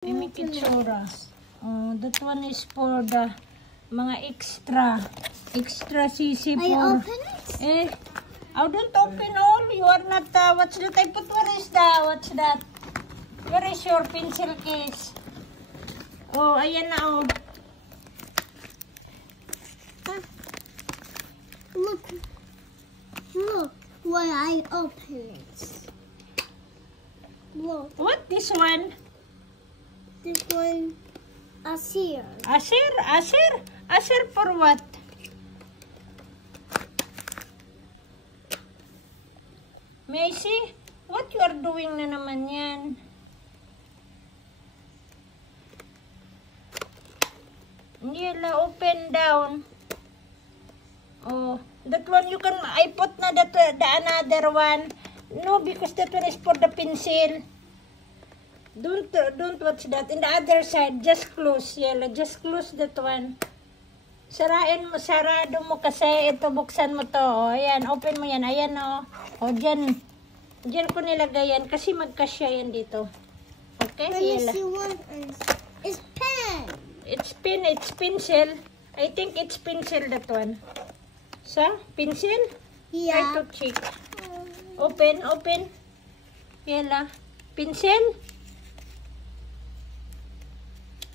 Imikitsura. That one is for the mga extra CC for. I open it? I don't open all. You are not, what's that? I put, what's that? Where is your pencil case? Oh, ayan na, oh. Look what I open it. Look. What, this one? This one, Acer. Acer for what? May I see? What you are doing na naman yan? Yela, open down. Oh, that one you can, I put na the another one. No, because that one is for the pencil. Don't watch that. In the other side, just close, Yela. Just close that one. Sarado mo kasi. Ito, buksan mo to. O, ayan, open mo yan. Ayan, o. O, dyan. Dyan ko nilagay yan kasi magkasya yan dito. Okay, Yela. It's pen. It's pen, it's pencil. I think it's pencil, that one. Sa? Pencil? Yeah. Try to check. Open. Yela. Pencil?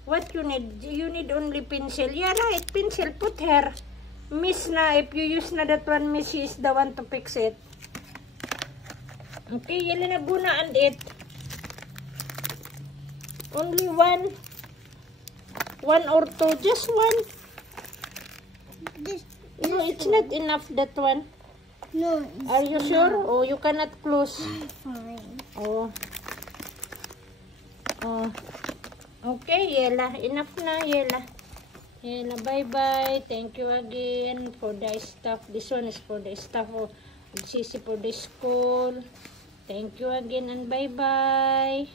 What you need? You need only pencil. Yeah, right. Pencil. Put here. Miss na. If you use na that one, Miss is the one to fix it. Okay, Yela na guna and it. Only one. One or two. Just one. No, it's not enough, that one. No. Are you sure? Oh, you cannot close. Fine. Oh. Okay, Yela. Enough na, Yela. Yela, bye-bye. Thank you again for the stuff. This one is for the stuff of CC for the school. Thank you again and bye-bye.